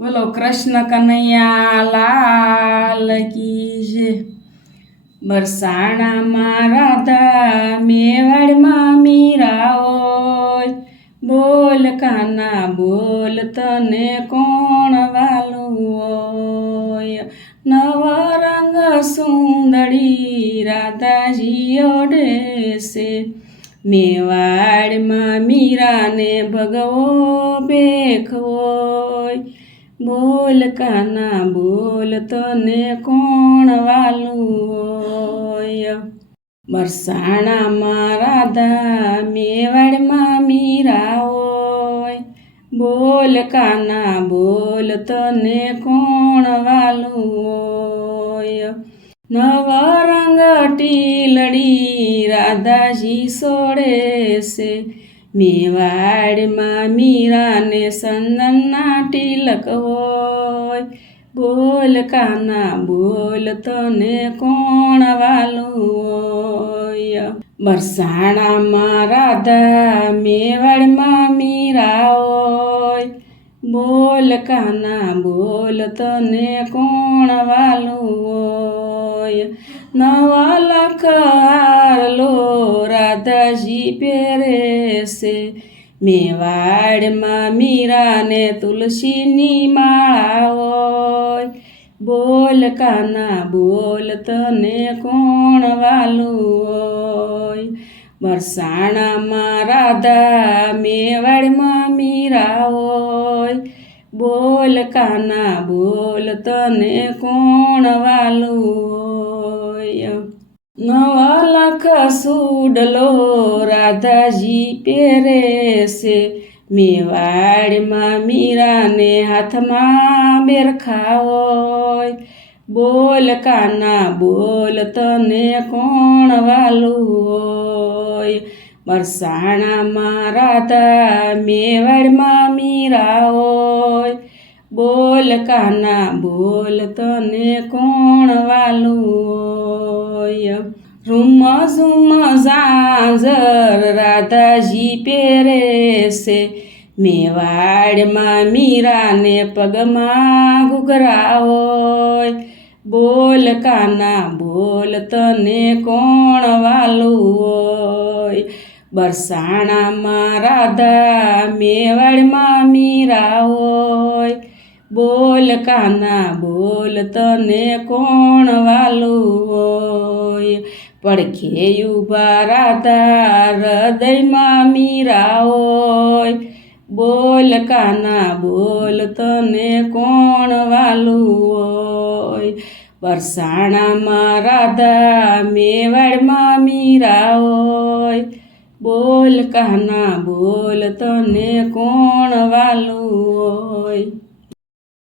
બોલો કૃષ્ણ કનૈયા લાલ કી જય। બરસાણામાં રાધા મેવાડમાં મીરા હોય, બોલ કાના બોલ તને કોણ વાલું હોય। નવ રંગ સુંદરી રાધાજી ઓઢે છે, મેવાડમાં મીરાને ભગવો ભેખ હોય। બોલ કાના બોલ તને કોણ વાલું હોય। બરસાણામાં રાધા મેવાડમાં મીરા હોય, બોલ કાના બોલ તને કોણ વાલું હોય। નવ રંગ ટીલડી રાધાજી સોડે છે, મેવાડમાં મીરાને ચંદનના તિલક હોય। બોલ કાના બોલ તને કોણ વાલું હોય। બરસાણામાં રાધા મેવાડમાં મીરા હોય, બોલ કાના બોલ તને કોણ વાલું હોય। નવ લખ હારલો રાધાજી પહેરે છે, મેવાડમાં મીરાને તુલસીની માળા હોય। બોલ કાના બોલ તને કોણ વાલું હોય। બરસાણામાં રાધા મેવાડમાં મીરા હોય, બોલ કાના બોલ તને કોણ વાલું હોય। નવ લખ સુડલો રાધાજી પહેરે છે, મેવાડમાં મીરાને હાથમાં બેરખા હોય। બોલ કાના બોલ તને કોણ વાલું હોય। બરસાણામાં રાધા મેવાડમાં મીરા હોય, બોલ કાના બોલ તને કોણ વાલું હોય। રૂમ ઝુમ ઝાંઝર રાધાજી પહેરે છે, મેવાડમાં મીરાને પગમાં ઘૂઘરા હોય। બોલ કાના બોલ તને કોણ વાલું હોય। બરસાણામાં રાધા મેવાડમાં મીરા હોય, બોલ કાના બોલ તને કોણ વાલું હોય। પડખે ઊભા રાધા હૃદયમાં મીરા હોય, બોલ કાના બોલ તને કોણ વાલું હોય। બરસાણામાં રાધા મેવાડમાં મીરા હોય, બોલ કાના બોલ તને કોણ વાલું હોય।